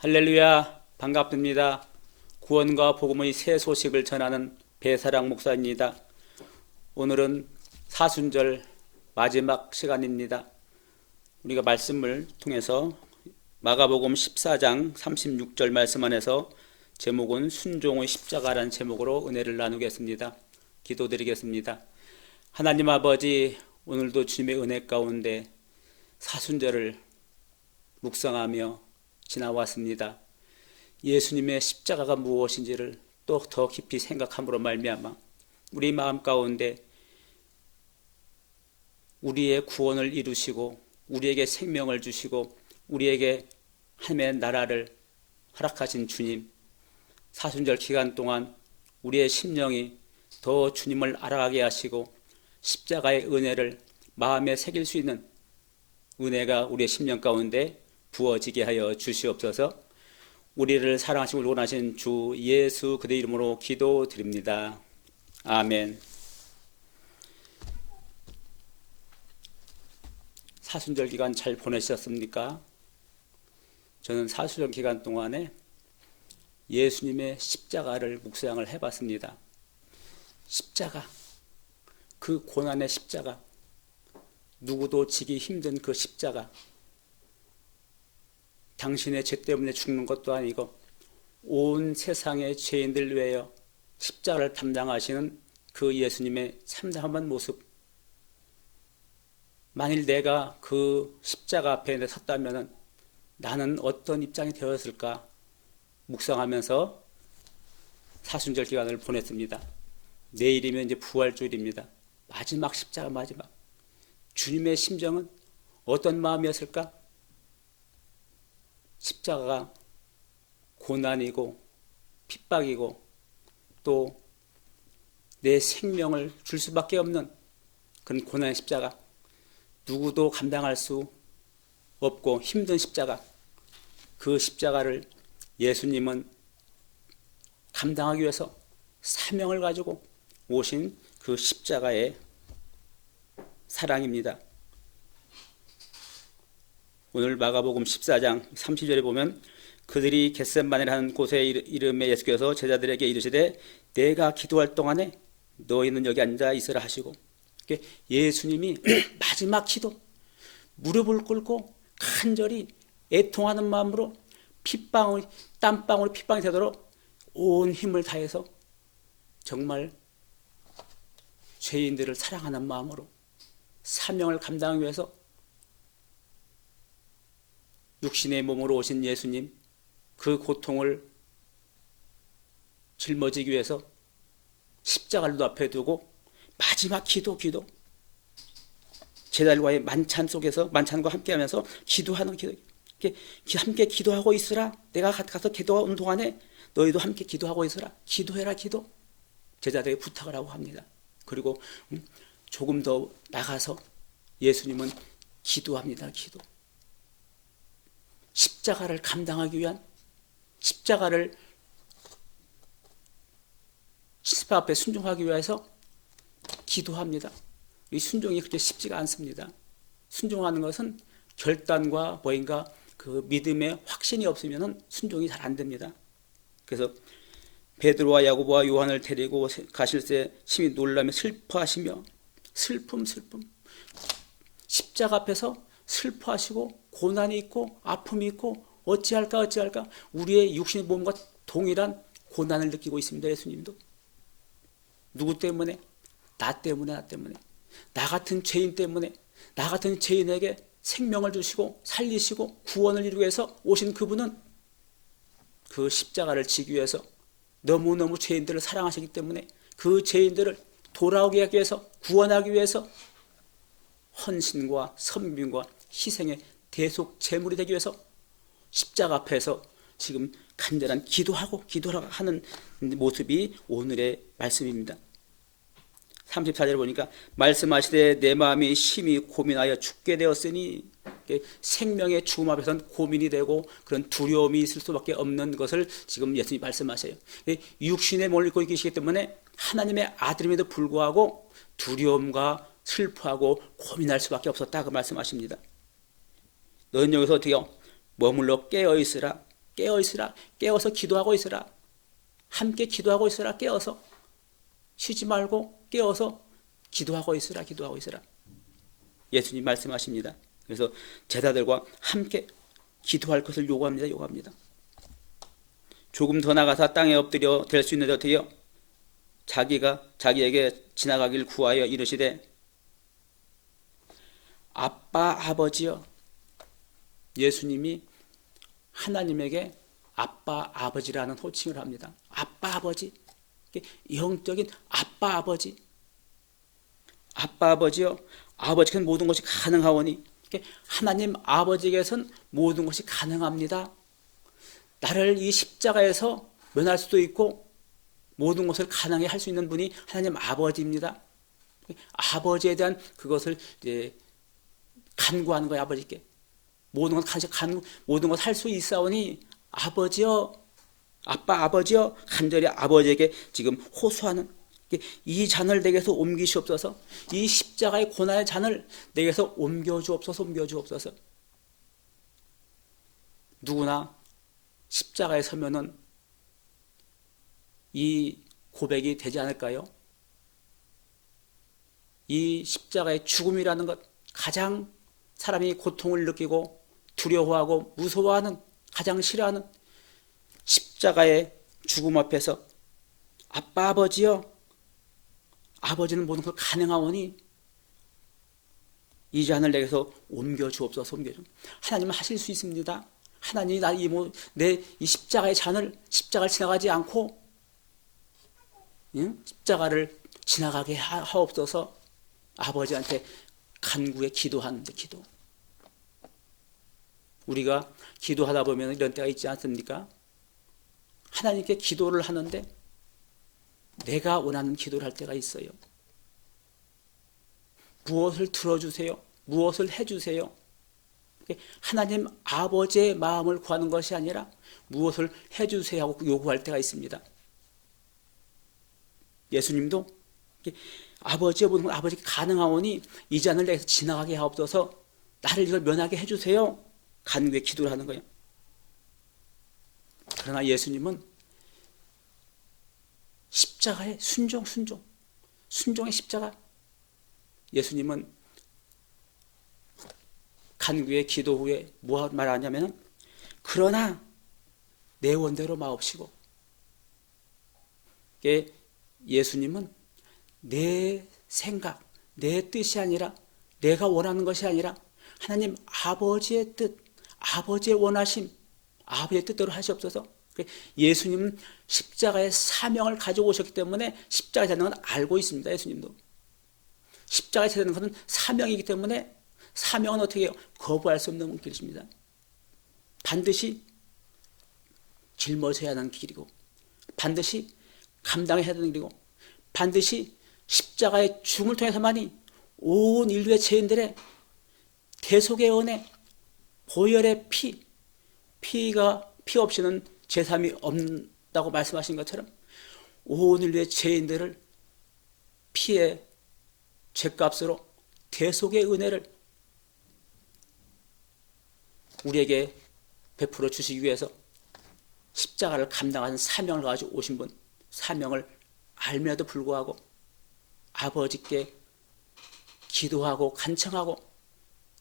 할렐루야, 반갑습니다. 구원과 복음의 새 소식을 전하는 배사랑 목사입니다. 오늘은 사순절 마지막 시간입니다. 우리가 말씀을 통해서 마가복음 14장 36절 말씀 안에서 제목은 순종의 십자가라는 제목으로 은혜를 나누겠습니다. 기도드리겠습니다. 하나님 아버지, 오늘도 주님의 은혜 가운데 사순절을 묵상하며 지나왔습니다. 예수님의 십자가가 무엇인지를 또 더 깊이 생각함으로 말미암아 우리 마음 가운데 우리의 구원을 이루시고 우리에게 생명을 주시고 우리에게 하나님의 나라를 허락하신 주님, 사순절 기간 동안 우리의 심령이 더 주님을 알아가게 하시고 십자가의 은혜를 마음에 새길 수 있는 은혜가 우리의 심령 가운데 부어지게 하여 주시옵소서. 우리를 사랑하시고 원하신 주 예수 그의 이름으로 기도드립니다. 아멘. 사순절 기간 잘 보내셨습니까? 저는 사순절 기간 동안에 예수님의 십자가를 묵상을 해봤습니다. 십자가, 그 고난의 십자가, 누구도 지기 힘든 그 십자가, 당신의 죄 때문에 죽는 것도 아니고 온 세상의 죄인들 위하여 십자가를 담당하시는 그 예수님의 참담한 모습, 만일 내가 그 십자가 앞에 섰다면 나는 어떤 입장이 되었을까 묵상하면서 사순절 기간을 보냈습니다. 내일이면 이제 부활주일입니다. 마지막 십자가, 마지막 주님의 심정은 어떤 마음이었을까? 십자가가 고난이고 핍박이고 또 내 생명을 줄 수밖에 없는 그런 고난의 십자가, 누구도 감당할 수 없고 힘든 십자가, 그 십자가를 예수님은 감당하기 위해서 사명을 가지고 오신 그 십자가의 사랑입니다. 오늘 마가복음 14장 30절에 보면 그들이 겟셋마네라는 곳에 이름에 예수께서 제자들에게 이르시되 내가 기도할 동안에 너희는 여기 앉아 있으라 하시고, 예수님이 마지막 기도, 무릎을 꿇고 간절히 애통하는 마음으로 땀방울이 핏방이 되도록 온 힘을 다해서 정말 죄인들을 사랑하는 마음으로 사명을 감당하기 위해서 육신의 몸으로 오신 예수님, 그 고통을 짊어지기 위해서 십자가를 눈앞에 두고 마지막 기도, 제자들과의 만찬과 함께하면서 기도하는 기도, 함께 기도하고 있으라. 내가 가서 기도하는 동안에 너희도 함께 기도하고 있으라. 기도해라, 기도. 제자들에게 부탁을 하고 합니다. 그리고 조금 더 나가서 예수님은 기도합니다. 기도. 십자가를 감당하기 위한, 십자가를 십자가 앞에 순종하기 위해서 기도합니다. 이 순종이 그렇게 쉽지가 않습니다. 순종하는 것은 결단과 뭐인가 그 믿음의 확신이 없으면 순종이 잘 안 됩니다. 그래서 베드로와 야고보와 요한을 데리고 가실 때 심히 놀라며 슬퍼하시며, 슬픔, 십자가 앞에서 슬퍼하시고 고난이 있고 아픔이 있고 어찌할까 우리의 육신의 몸과 동일한 고난을 느끼고 있습니다. 예수님도. 누구 때문에? 나 때문에. 나 같은 죄인 때문에, 나 같은 죄인에게 생명을 주시고 살리시고 구원을 이루기 위해서 오신 그분은 그 십자가를 지기 위해서 너무너무 죄인들을 사랑하시기 때문에 그 죄인들을 돌아오게 하기 위해서, 구원하기 위해서 헌신과 섬김과 희생의 대속 제물이 되기 위해서 십자가 앞에서 지금 간절한 기도하는 모습이 오늘의 말씀입니다. 34절에 보니까 말씀하시되 내 마음이 심히 고민하여 죽게 되었으니, 생명의 죽음 앞에서는 고민이 되고 그런 두려움이 있을 수밖에 없는 것을 지금 예수님이 말씀하셔요. 육신의 몸을 입고 계시기 때문에 하나님의 아들임에도 불구하고 두려움과 슬퍼하고 고민할 수밖에 없었다, 그 말씀하십니다. 너는 여기서 어떻게 머물러 깨어있으라. 깨어 있으라. 깨어서 기도하고 있으라. 함께 기도하고 있으라. 깨어서 쉬지 말고 깨어서 기도하고 있으라. 기도하고 있으라. 예수님 말씀하십니다. 그래서 제자들과 함께 기도할 것을 요구합니다. 요구합니다. 조금 더 나가서 땅에 엎드려 될 수 있는데 어떻게 해요? 자기에게 지나가길 구하여 이르시되 아빠 아버지여. 예수님이 하나님에게 아빠 아버지라는 호칭을 합니다. 아빠 아버지. 영적인 아빠 아버지. 아빠 아버지여. 아버지께서는 모든 것이 가능하오니. 하나님 아버지께서는 모든 것이 가능합니다. 나를 이 십자가에서 면할 수도 있고 모든 것을 가능하게 할 수 있는 분이 하나님 아버지입니다. 아버지에 대한 그것을 이제 간구하는 거예요. 아버지께 모든 것 할 수 있사오니 아버지여, 아빠 아버지여, 간절히 아버지에게 지금 호소하는, 이 잔을 내게서 옮기시옵소서. 이 십자가의 고난의 잔을 내게서 옮겨주옵소서. 옮겨주옵소서. 누구나 십자가에 서면은 이 고백이 되지 않을까요? 이 십자가의 죽음이라는 것, 가장 사람이 고통을 느끼고 두려워하고 무서워하는, 가장 싫어하는 십자가의 죽음 앞에서 아빠 아버지여, 아버지는 모든 걸 가능하오니 이 잔을 내게서 옮겨주옵소서. 옮겨주. 하나님은 하실 수 있습니다. 하나님이 내 이 십자가의 잔을, 십자가를 지나가지 않고 십자가를 지나가게 하옵소서. 아버지한테 간구에 기도하는데, 기도. 우리가 기도하다 보면 이런 때가 있지 않습니까? 하나님께 기도를 하는데 내가 원하는 기도를 할 때가 있어요. 무엇을 들어주세요? 무엇을 해주세요? 하나님 아버지의 마음을 구하는 것이 아니라 무엇을 해주세요 하고 요구할 때가 있습니다. 예수님도 아버지의 모든 걸 아버지께 가능하오니 이 잔을 내게서 지나가게 하옵소서. 나를 이걸 면하게 해주세요. 간구에 기도를 하는 거예요. 그러나 예수님은 십자가의 순종의 십자가. 예수님은 간구의 기도 후에 뭐 말하냐면, 그러나 내 원대로 마옵시고. 예수님은 내 생각, 내 뜻이 아니라, 내가 원하는 것이 아니라 하나님 아버지의 뜻, 아버지의 원하심, 아버지의 뜻대로 하시옵소서. 예수님은 십자가의 사명을 가지고 오셨기 때문에 십자가에 되는 건 알고 있습니다. 예수님도 십자가에 되는 것은 사명이기 때문에, 사명은 어떻게 해요? 거부할 수 없는 길입니다. 반드시 짊어져야 하는 길이고, 반드시 감당해야 하는 길이고, 반드시 십자가의 죽음을 통해서만이 온 인류의 죄인들의 대속의 은혜, 보혈의 피 없이는 제삼이 없다고 말씀하신 것처럼 온 인류의 죄인들을 피의 죄값으로 대속의 은혜를 우리에게 베풀어 주시기 위해서 십자가를 감당하는 사명을 가지고 오신 분, 사명을 알면에도 불구하고 아버지께 기도하고 간청하고,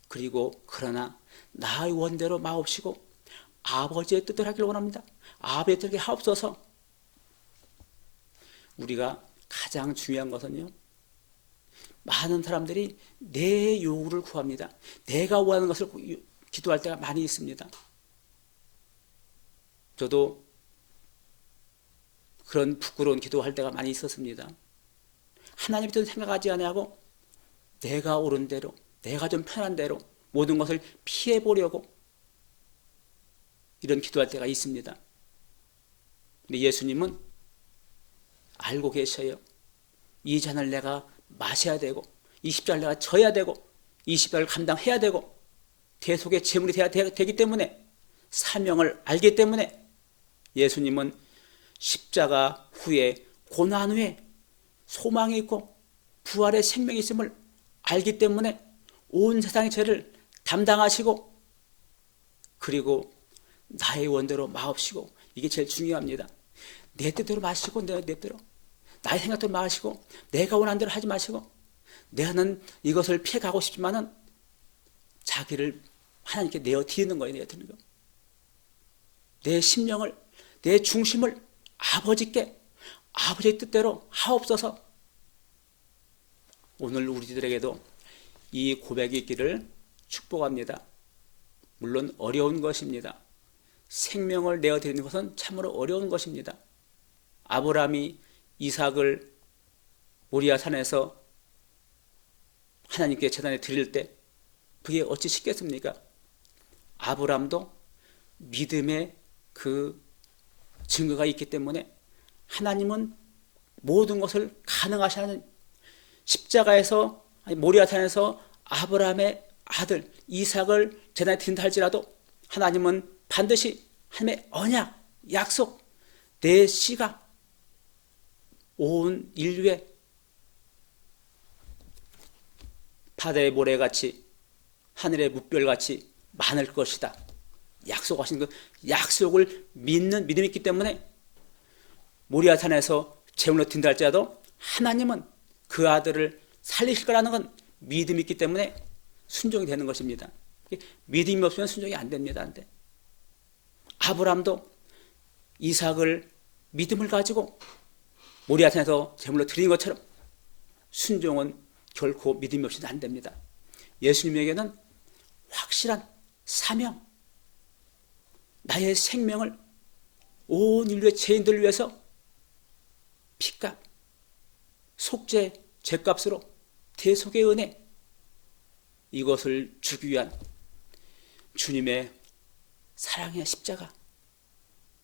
그리고 그러나 나의 원대로 마옵시고 아버지의 뜻을 하기를 원합니다. 아버지의 뜻을 하옵소서. 우리가 가장 중요한 것은요, 많은 사람들이 내 요구를 구합니다. 내가 원하는 것을 기도할 때가 많이 있습니다. 저도 그런 부끄러운 기도할 때가 많이 있었습니다. 하나님의 뜻을 생각하지 아니하고 내가 옳은 대로, 내가 좀 편한 대로 모든 것을 피해보려고 이런 기도할 때가 있습니다. 근데 예수님은 알고 계셔요. 이 잔을 내가 마셔야 되고, 이 십자가를 내가 져야 되고, 이 십자가를 감당해야 되고, 대속의 제물이 되어야 되기 때문에, 사명을 알기 때문에 예수님은 십자가 후에, 고난 후에 소망이 있고 부활의 생명이 있음을 알기 때문에 온 세상의 죄를 담당하시고, 그리고 나의 원대로 마옵시고, 이게 제일 중요합니다. 내 뜻대로 마시고, 내 뜻대로 나의 생각대로 마시고, 내가 원하는 대로 하지 마시고, 내는 이것을 피해가고 싶지만은 자기를 하나님께 내어드리는 거예요. 내어드리는 거. 내 심령을, 내 중심을 아버지께, 아버지의 뜻대로 하옵소서. 오늘 우리들에게도 이 고백이 있기를 축복합니다. 물론 어려운 것입니다. 생명을 내어드리는 것은 참으로 어려운 것입니다. 아브라함이 이삭을 모리아 산에서 하나님께 제단에 드릴 때 그게 어찌 쉽겠습니까? 아브라함도 믿음의 그 증거가 있기 때문에 하나님은 모든 것을 가능하시는, 십자가에서 모리아 산에서 아브라함의 아들 이삭을 제단에 드린다 할지라도 하나님은 반드시 하나님의 언약, 약속, 내 씨가 온 인류의 바다의 모래같이 하늘의 뭇별같이 많을 것이다 약속하신 그 약속을 믿는 믿음이 있기 때문에 모리아 산에서 제물로 드린다 할지라도 하나님은 그 아들을 살리실 거라는 건 믿음이 있기 때문에 순종이 되는 것입니다. 믿음이 없으면 순종이 안 됩니다. 안 돼. 아브라함도 이삭을 믿음을 가지고 모리아 산에서 제물로 드린 것처럼 순종은 결코 믿음이 없이는 안 됩니다. 예수님에게는 확실한 사명, 나의 생명을 온 인류의 죄인들을 위해서 피값, 속죄, 죄값으로 대속의 은혜, 이것을 주기 위한 주님의 사랑의 십자가,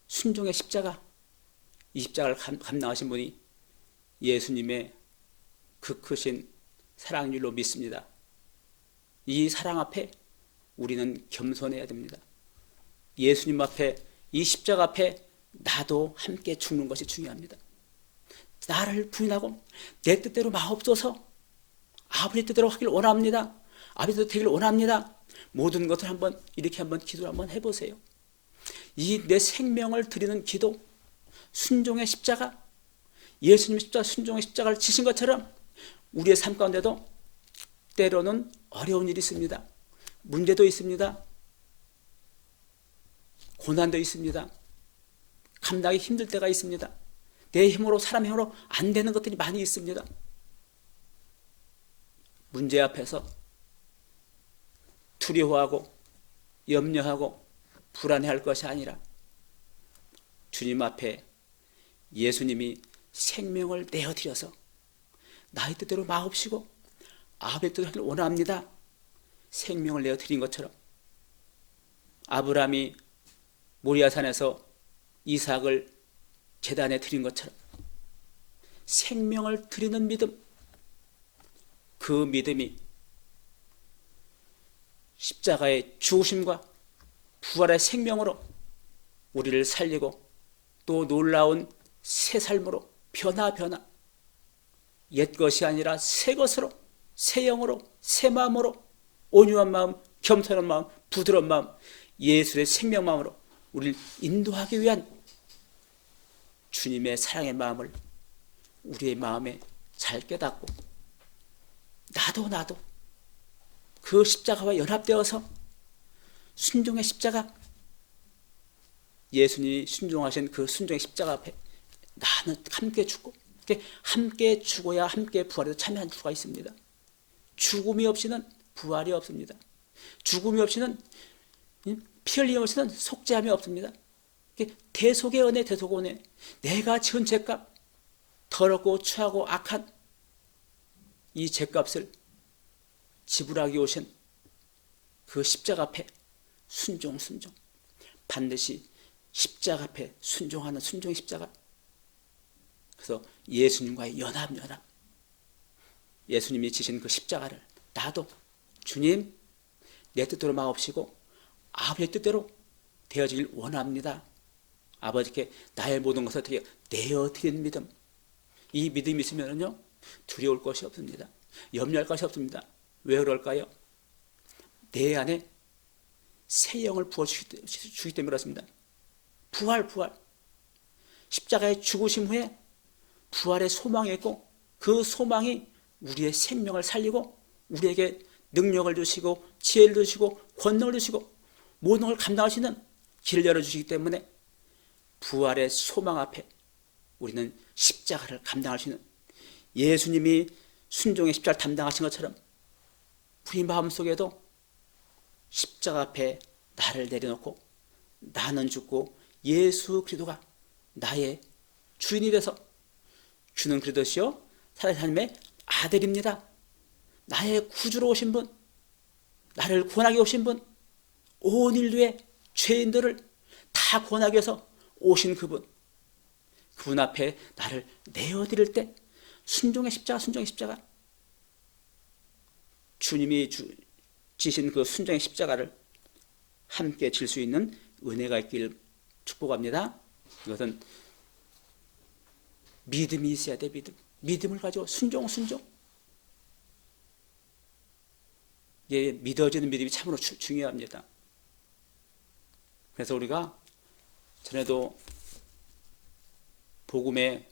순종의 십자가, 이 십자가를 감당하신 분이 예수님의 그 크신 사랑줄로 믿습니다. 이 사랑 앞에 우리는 겸손해야 됩니다. 예수님 앞에, 이 십자가 앞에 나도 함께 죽는 것이 중요합니다. 나를 부인하고 내 뜻대로 마옵소서, 아버지 뜻대로 하길 원합니다. 아버지 뜻대로 되길 원합니다. 모든 것을 이렇게 기도를 한번 해보세요. 이 내 생명을 드리는 기도, 순종의 십자가, 예수님의 십자가, 순종의 십자가를 지신 것처럼 우리의 삶 가운데도 때로는 어려운 일이 있습니다. 문제도 있습니다. 고난도 있습니다. 감당하기 힘들 때가 있습니다. 내 힘으로, 사람 힘으로 안 되는 것들이 많이 있습니다. 문제 앞에서 두려워하고 염려하고 불안해할 것이 아니라 주님 앞에 예수님이 생명을 내어드려서 나의 뜻대로 마옵시고 아버지의 뜻을 원합니다. 생명을 내어드린 것처럼 아브라함이 모리아산에서 이삭을 제단에 드린 것처럼 생명을 드리는 믿음, 그 믿음이 십자가의 죽으심과 부활의 생명으로 우리를 살리고 또 놀라운 새 삶으로 변화 옛 것이 아니라 새 것으로, 새 영으로, 새 마음으로, 온유한 마음, 겸손한 마음, 부드러운 마음, 예수의 생명 마음으로 우리를 인도하기 위한 주님의 사랑의 마음을 우리의 마음에 잘 깨닫고 나도 그 십자가와 연합되어서 순종의 십자가, 예수님이 순종하신 그 순종의 십자가 앞에 나는 함께 죽고, 함께 죽어야 함께 부활에도 참여할 수가 있습니다. 죽음이 없이는 부활이 없습니다. 죽음이 없이는, 피 흘림이 없이는 속죄함이 없습니다. 대속의 은혜, 대속의 은혜, 내가 지은 죄값, 더럽고 추하고 악한 이 죄값을 지불하기 오신 그 십자가 앞에 순종, 반드시 십자가 앞에 순종하는 순종의 십자가. 그래서 예수님과의 연합, 예수님이 지신 그 십자가를 나도 주님 내 뜻대로 마옵시고 아버지의 뜻대로 되어지길 원합니다. 아버지께 나의 모든 것을 어떻게 내어드린 믿음, 이 믿음이 있으면요 두려울 것이 없습니다. 염려할 것이 없습니다. 왜 그럴까요? 내 안에 새 영을 부어주기 때문에 그렇습니다. 부활. 십자가의 죽으심 후에 부활의 소망이 있고 그 소망이 우리의 생명을 살리고 우리에게 능력을 주시고 지혜를 주시고 권능을 주시고 모든 걸 감당할 수 있는 길을 열어주시기 때문에 부활의 소망 앞에 우리는 십자가를 감당할 수 있는, 예수님이 순종의 십자가를 담당하신 것처럼 우리 마음속에도 십자가 앞에 나를 내려놓고 나는 죽고 예수 그리스도가 나의 주인이 돼서, 주는 그리스도시요 살아계신 하나님의 아들입니다. 나의 구주로 오신 분, 나를 구원하기 오신 분, 온 인류의 죄인들을 다 구원하기 위해서 오신 그분 앞에 나를 내어드릴 때 순종의 십자가, 주님이 지신 그 순종의 십자가를 함께 질 수 있는 은혜가 있길 축복합니다. 이것은 믿음이 있어야 돼. 믿음을 가지고 순종. 이게 믿어지는 믿음이 참으로 중요합니다. 그래서 우리가 전에도 복음에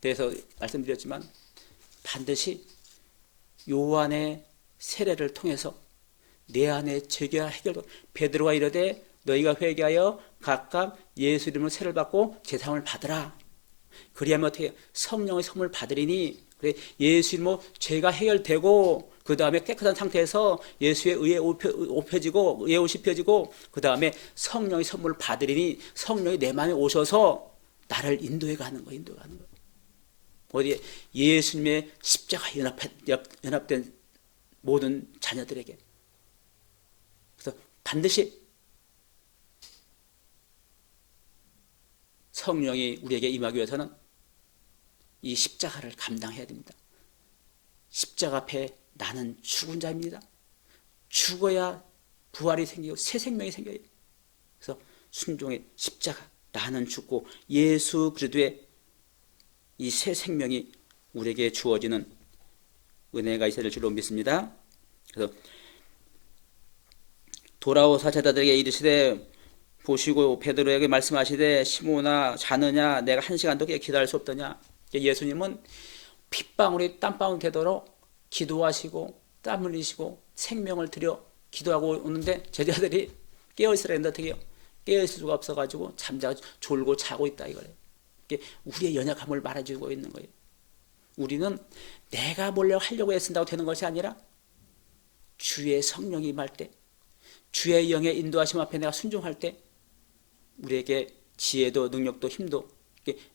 대해서 말씀드렸지만 반드시 요한의 세례를 통해서 내 안에 죄가 해결되고, 베드로가 이르되 너희가 회개하여 각각 예수 이름으로 세례를 받고 제사함을 받으라. 그리하면 어떻게 성령의 선물을 받으리니, 그래 예수 이름으로 죄가 해결되고 그 다음에 깨끗한 상태에서 예수의 의에 옷 입혀지고 그 다음에 성령의 선물을 받으리니 성령이 내 마음에 오셔서 나를 인도해 가는 거예요. 어디에? 예수님의 십자가 연합된 모든 자녀들에게. 그래서 반드시 성령이 우리에게 임하기 위해서는 이 십자가를 감당해야 됩니다. 십자가 앞에 나는 죽은 자입니다. 죽어야 부활이 생기고 새 생명이 생겨요. 그래서 순종의 십자가, 나는 죽고 예수 그리스도의 이 새 생명이 우리에게 주어지는 은혜가 있어야 될 줄로 믿습니다. 그래서 돌아오사 제자들에게 이르시되 보시고 베드로에게 말씀하시되 시몬아 자느냐 내가 1시간도 기다릴 수 없더냐. 예수님은 핏방울이 땀방울 되도록 기도하시고 땀 흘리시고 생명을 들여 기도하고 오는데 제자들이 깨어있으라 했는데 어떻게 해요? 깨어있을 수가 없어가지고 졸고 자고 있다 이거예요. 우리의 연약함을 말해주고 있는 거예요. 우리는 내가 몰래 하려고 애쓴다고 되는 것이 아니라 주의 성령이 임할 때, 주의 영의 인도하심 앞에 내가 순종할 때 우리에게 지혜도 능력도 힘도,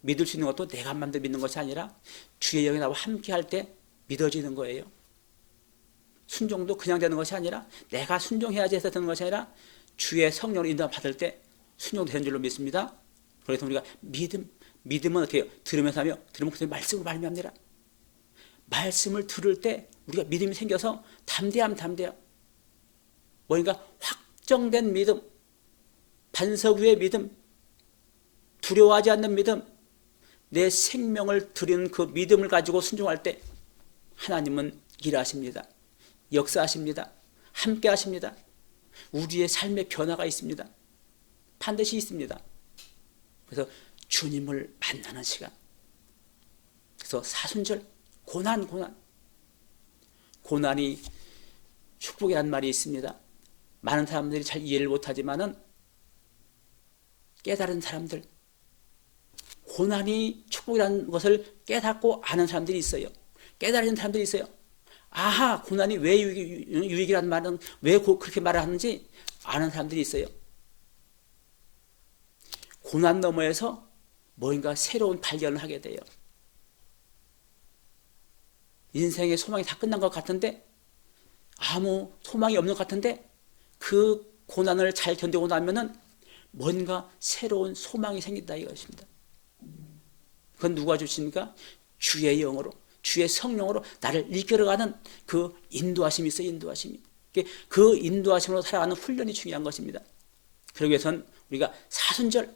믿을 수 있는 것도 내가 만들어 믿는 것이 아니라 주의 영이 나와 함께 할 때 믿어지는 거예요. 순종도 그냥 되는 것이 아니라 내가 순종해야지 해서 되는 것이 아니라 주의 성령을 인도함 받을 때 순종되는 줄로 믿습니다. 그래서 우리가 믿음은 어떻게 해요? 들으면서 하며 들으면 그 말씀으로 말미암니라. 말씀을 들을 때 우리가 믿음이 생겨서 담대함. 뭔가 확정된 믿음, 반석 위의 믿음, 두려워하지 않는 믿음, 내 생명을 드리는 그 믿음을 가지고 순종할 때 하나님은 일하십니다. 역사하십니다. 함께 하십니다. 우리의 삶의 변화가 있습니다. 반드시 있습니다. 그래서 주님을 만나는 시간. 그래서 사순절, 고난이 축복이라는 말이 있습니다. 많은 사람들이 잘 이해를 못하지만은 깨달은 사람들, 고난이 축복이라는 것을 깨닫고 아는 사람들이 있어요. 깨달은 사람들이 있어요. 아하, 고난이 왜 유익이라는 말은 왜 그렇게 말을 하는지 아는 사람들이 있어요. 고난 너머에서 뭔가 새로운 발견을 하게 돼요. 인생의 소망이 다 끝난 것 같은데, 아무 소망이 없는 것 같은데 그 고난을 잘 견디고 나면은 뭔가 새로운 소망이 생긴다 이것입니다. 그건 누가 주십니까? 주의 영으로, 주의 성령으로 나를 이끌어가는 그 인도하심이 있어요. 인도하심이. 그 인도하심으로 살아가는 훈련이 중요한 것입니다. 그러기 위해서는 우리가 사순절,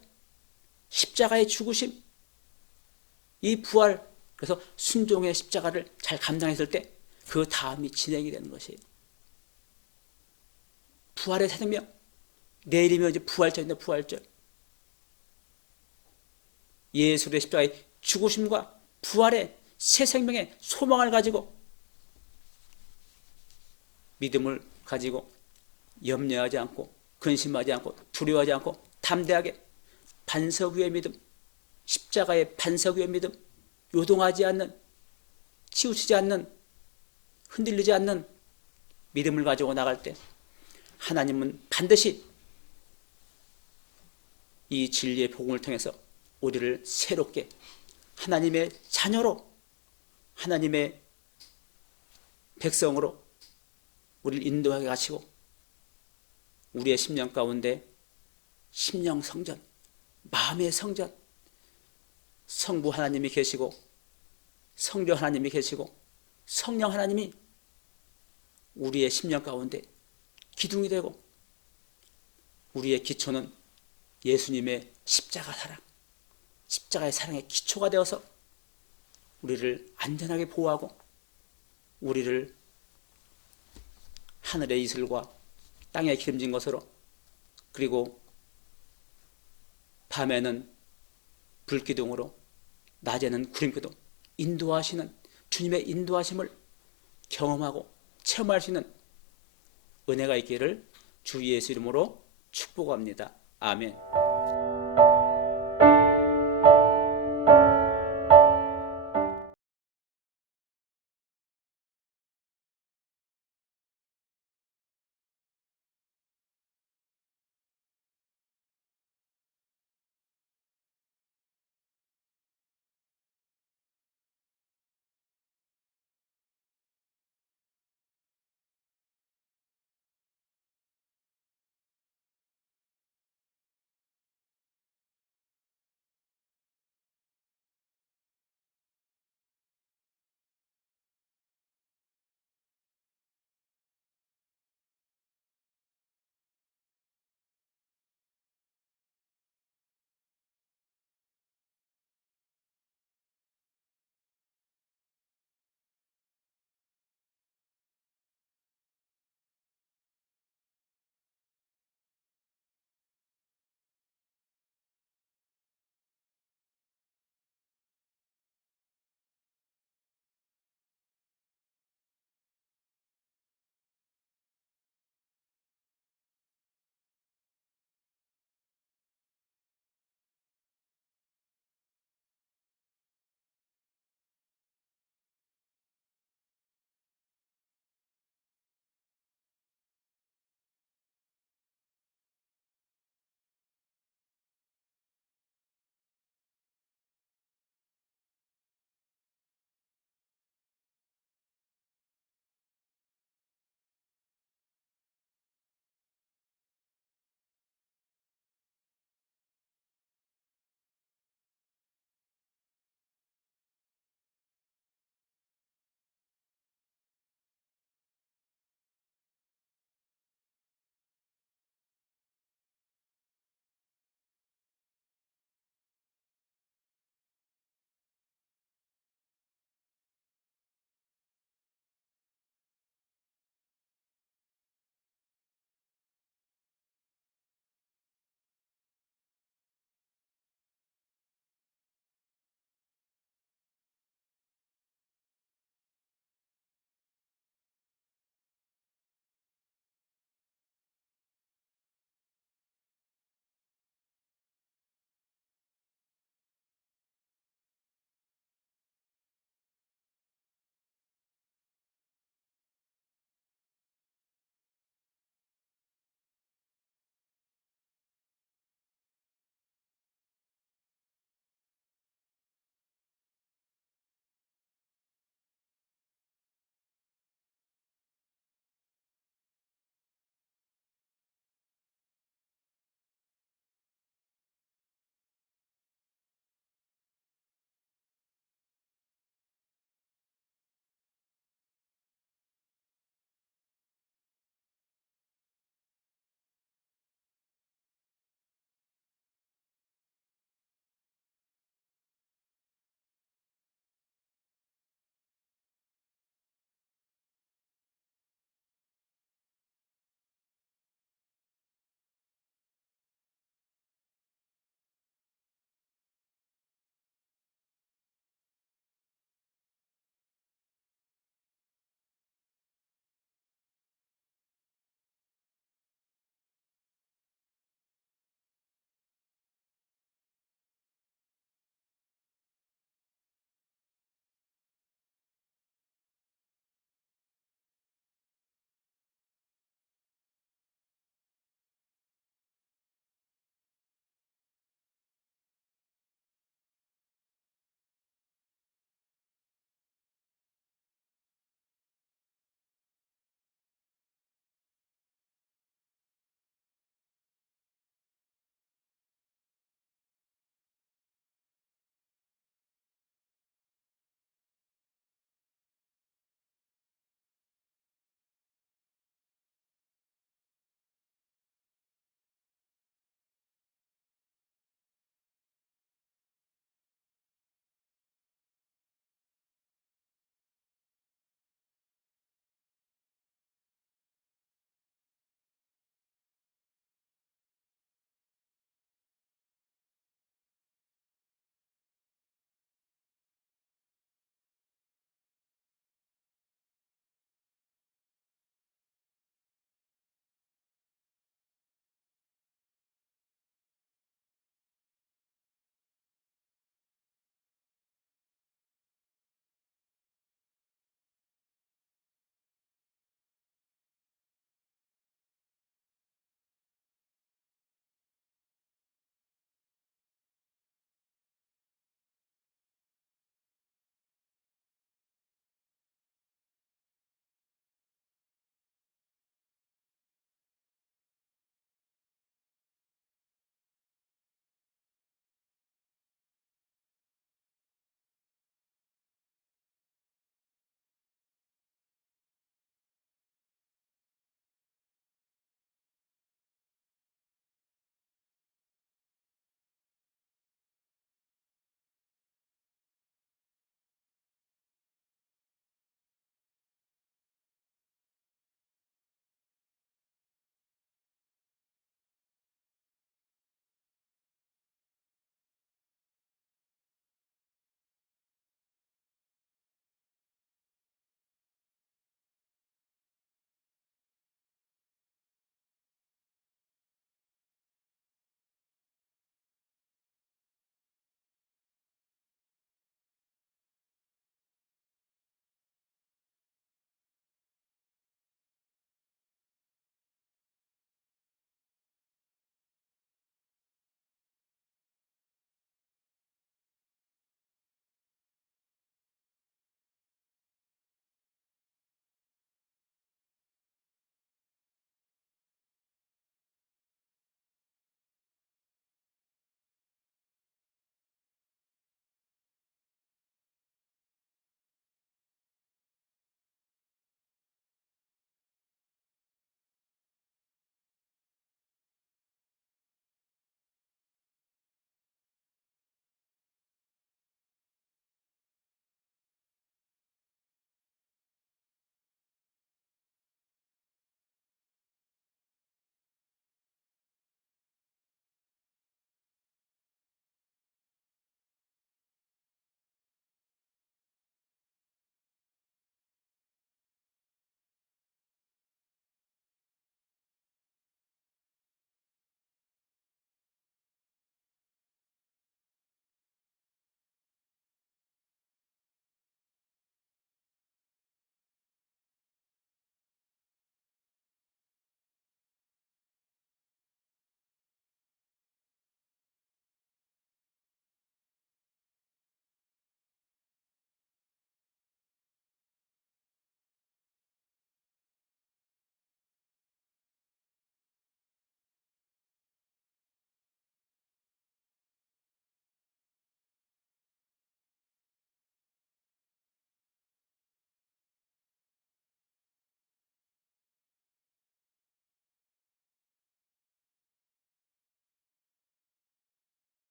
십자가의 죽으심, 이 부활, 그래서 순종의 십자가를 잘 감당했을 때 그 다음이 진행이 되는 것이에요. 부활의 새 생명, 내일이면 이제 부활절인데 부활절. 예수의 십자가의 죽으심과 부활의 새 생명의 소망을 가지고 믿음을 가지고 염려하지 않고 근심하지 않고 두려워하지 않고 담대하게 반석 위의 믿음, 십자가의 반석 위의 믿음, 요동하지 않는, 치우치지 않는, 흔들리지 않는 믿음을 가지고 나갈 때 하나님은 반드시 이 진리의 복음을 통해서 우리를 새롭게 하나님의 자녀로, 하나님의 백성으로 우리를 인도하게 하시고 우리의 심령 가운데 심령 성전, 마음의 성전, 성부 하나님이 계시고 성령 하나님이 계시고 성령 하나님이 우리의 심령 가운데 기둥이 되고 우리의 기초는 예수님의 십자가 사랑, 십자가의 사랑의 기초가 되어서 우리를 안전하게 보호하고 우리를 하늘의 이슬과 땅에 기름진 것으로, 그리고 밤에는 불기둥으로 낮에는 구름기둥 인도하시는 주님의 인도하심을 경험하고 체험할 수 있는 은혜가 있기를 주 예수 이름으로 축복합니다. 아멘.